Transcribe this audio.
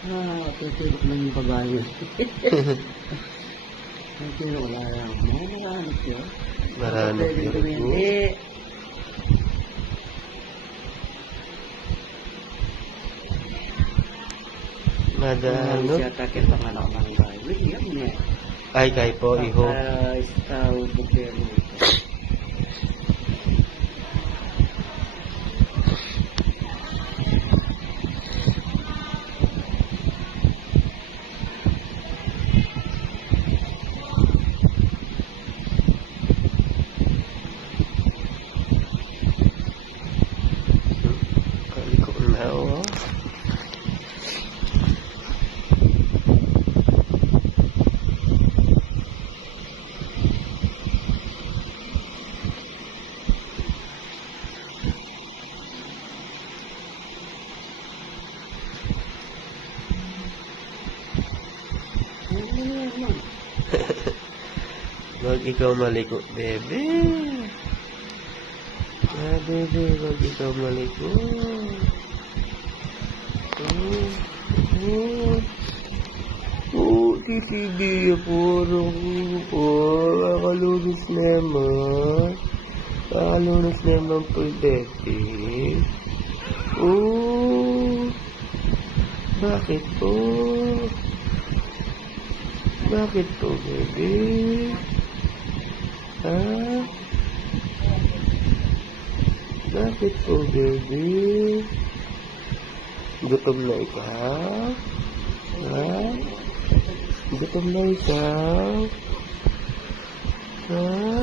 Tutulog lang yung babae. Tutulog lang. Marahanap yun. Maranap Pwede yun. hindi. Nadaano? Siya takit ang anak ng bahay. William niya. Ay, kay po, iho. Istaw, bukero. Kaliko na, oh. Wag ikaw maliko, bebe. Bebe, wag ikaw maliko. Titibi puro ko. Kakalunos naman. Kakalunos naman po, bebe. Bakit po? Bakit po, bebe? Bakit po, baby? Gutom na ikaw? Gutom na ikaw?